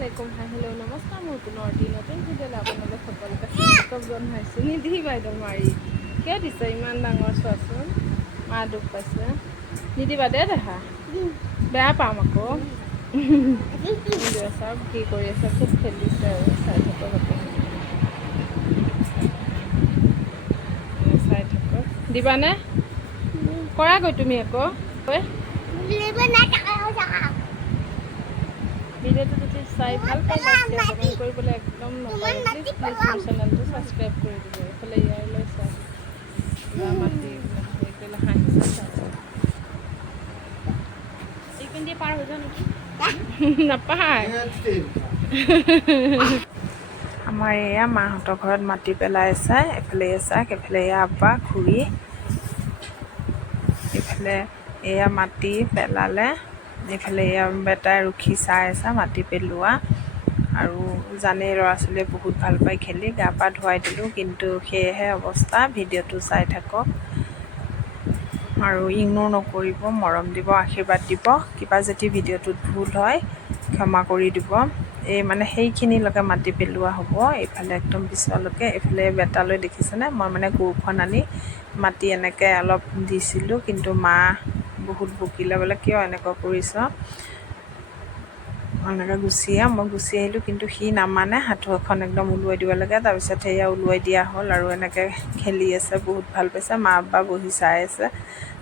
আলাইকুম hi hello' নমস্কাৰ মোৰ পুনৰ নতুন ভিডিঅ'লৈ আপোনালোক সকলোকে স্বাগতম জনাইছোঁ। নিধি বাইদেউ মাৰি কিয় দিছে ইমান ডাঙৰ চোৱাচোন, মা দুখ পাইছে। নিদিবা দে দেখা, বেয়া পাম আকৌ। চাওক কি কৰি আছে, খুব খেলিছে আৰু চাই থাকক আপুনি, চাই থাকক। দিবানে কৰাগৈ তুমি আকৌ ভিডিঅ'টো যদি চাই ভাল পাই লাইক শ্বেয়াৰ কমেণ্ট কৰিবলৈ একদম নকৰে। প্লিজ প্লিজ মোৰ চেনেলটো ছাবস্ক্ৰাইব কৰি দিব। এইফালে ইয়াৰলৈ চাওক, কিবা মাটি হেৰি কৰিলে হাঁহিছে চাওক। এইপিনে পাৰ হৈ যাওঁ নেকি? নাপায়। আমাৰ এয়া মাহঁতৰ ঘৰত মাটি পেলাই আছে। এফালে চাওক, এফালে এয়া আব্বা খুৰী, এইফালে এয়া মাটি পেলালে, এইফালে এয়া বেটাই ৰখি চাই আছে মাটি পেলোৱা। আৰু জানেই ল'ৰা ছোৱালীয়ে বহুত ভাল পায় খেলি। গা পা ধুৱাই দিলোঁ, কিন্তু সেয়েহে অৱস্থা। ভিডিঅ'টো চাই থাকক আৰু ইগন'ৰ নকৰিব, মৰম দিব, আশীৰ্বাদ দিব। কিবা যদি ভিডিঅ'টোত ভুল হয় ক্ষমা কৰি দিব। এই মানে সেইখিনিলৈকে মাটি পেলোৱা হ'ব, এইফালে একদম পিছলৈকে। এইফালে বেটালৈ দেখিছেনে, মই মানে কোৰখন আনি মাটি এনেকৈ অলপ দিছিলোঁ, কিন্তু মা বহুত বকিলে, বোলে কিয় এনেকুৱা কৰিছ, এনেকৈ মই গুচি আহিলোঁ। কিন্তু সি নামানে, হাত এখন একদম ওলুৱাই দিব লাগে। তাৰপিছত সেয়া ওলুৱাই দিয়া হ'ল আৰু এনেকৈ খেলি আছে, বহুত ভাল পাইছে। মা আব্বা বহি চাই আছে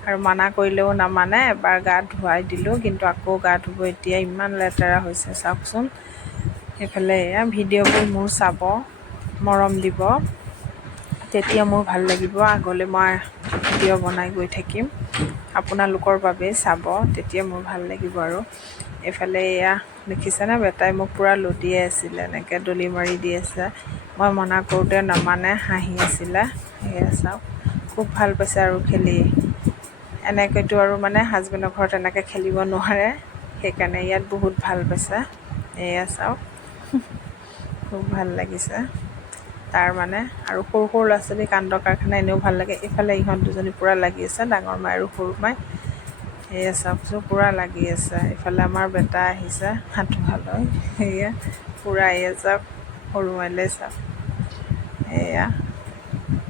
আৰু মানা কৰিলেও নামানে। এবাৰ গা ধুৱাই দিলোঁ, কিন্তু আকৌ গা ধুব এতিয়া। ইমান লেতেৰা হৈছে চাওকচোন। সেইফালে এয়া ভিডিঅ'বোৰ মোৰ চাব, মৰম দিব, তেতিয়া মোৰ ভাল লাগিব। আগলৈ মই ভিডিঅ' বনাই গৈ থাকিম, আপোনালোকৰ বাবেই চাব, তেতিয়া মোৰ ভাল লাগিব। আৰু এইফালে এয়া দেখিছেনে, বেটাই মোক পূৰা লদিয়াই আছিলে, এনেকৈ দলি মাৰি দি আছে। মই মনা কৰোঁতে নামানে, হাঁহি আছিলে। সেয়া চাওক, খুব ভাল পাইছে আৰু খেলি। এনেকৈতো আৰু মানে হাজবেণ্ডৰ ঘৰত এনেকৈ খেলিব নোৱাৰে, সেইকাৰণে ইয়াত বহুত ভাল পাইছে। এয়া চাওক, খুব ভাল লাগিছে তাৰ মানে। আৰু সৰু সৰু ল'ৰা ছোৱালী কান্দৰ কাৰখানা এনেও ভাল লাগে। এইফালে ইহঁত দুজনী পূৰা লাগি আছে, ডাঙৰ মাই আৰু সৰু মাই। সেয়া চাওকচোন, পূৰা লাগি আছে। এইফালে আমাৰ বেটা আহিছে হাতোহালৈ, সেয়া পূৰা। এয়া চাওক, সৰু মাইলৈ চাওক, এয়া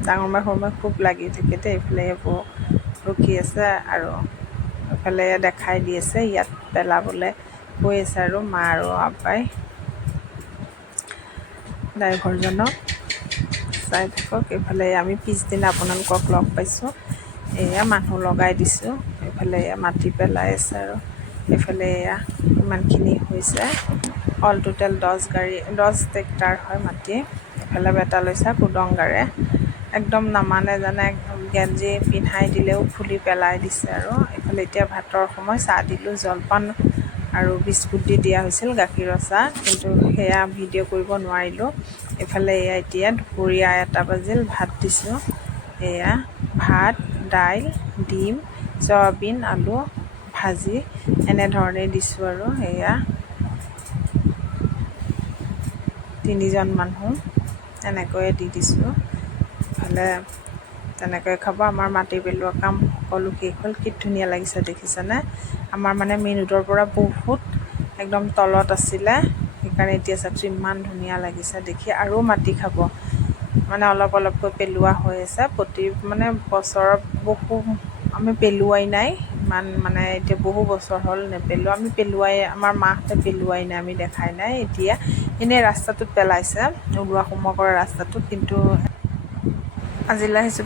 ডাঙৰ মাই সৰু মাই খুব লাগি থাকে দেই। এইফালে এইবোৰ ৰখি আছে আৰু এইফালে দেখাই দি আছে, ইয়াত পেলাবলৈ কৈ আছে আৰু মা আৰু আব্বাই ড্ৰাইভাৰজনক। চাই থাকক। এইফালে আমি পিছদিনা আপোনালোকক লগ পাইছোঁ। এয়া মানুহ লগাই দিছোঁ, এইফালে এয়া মাটি পেলাই আছে। আৰু এইফালে এয়া ইমানখিনি হৈছে, অল টোটেল 10 ট্ৰেক্টাৰ হয় মাটি। এইফালে বেটা লৈছে কুদংগাৰে, একদম নামানে জানে। গেঞ্জি পিন্ধাই দিলেও খুলি পেলাই দিছে। আৰু এইফালে এতিয়া ভাতৰ সময়, চাহ দিলোঁ, জলপান আৰু বিস্কুট দি দিয়া হৈছিল, গাখীৰৰ চাহ, কিন্তু সেয়া ভিডিঅ' কৰিব নোৱাৰিলোঁ। এইফালে এয়া এতিয়া দুপৰীয়া 1 বাজিল, ভাত দিছোঁ। এয়া ভাত, দাইল, ডিম, চয়াবিন, আলু ভাজি, এনেধৰণেই দিছোঁ। আৰু এয়া 3জন মানুহ এনেকৈয়ে দি দিছোঁ। ইফালে তেনেকৈ খাব। আমাৰ মাটি পেলোৱা কাম সকলো শেষ হ'ল। কি ধুনীয়া লাগিছে দেখিছেনে। আমাৰ মানে মেইন ৰোডৰ পৰা বহুত একদম তলত আছিলে, সেইকাৰণে এতিয়া চাওকচোন ইমান ধুনীয়া লাগিছে দেখি। আৰু মাটি খাব, মানে অলপ অলপকৈ পেলোৱা হৈ আছে। প্ৰতি মানে বছৰত আমি পেলোৱাই নাই ইমান, মানে এতিয়া বহু বছৰ হ'ল নেপেলোৱা। আমি পেলোৱাই, আমাৰ মাহঁতে পেলোৱাই নাই, আমি দেখাই নাই। এতিয়া এনেই ৰাস্তাটোত পেলাইছে, ওলোৱা সোমোৱা কৰা ৰাস্তাটোত, কিন্তু আজিলৈ আহিছোঁ।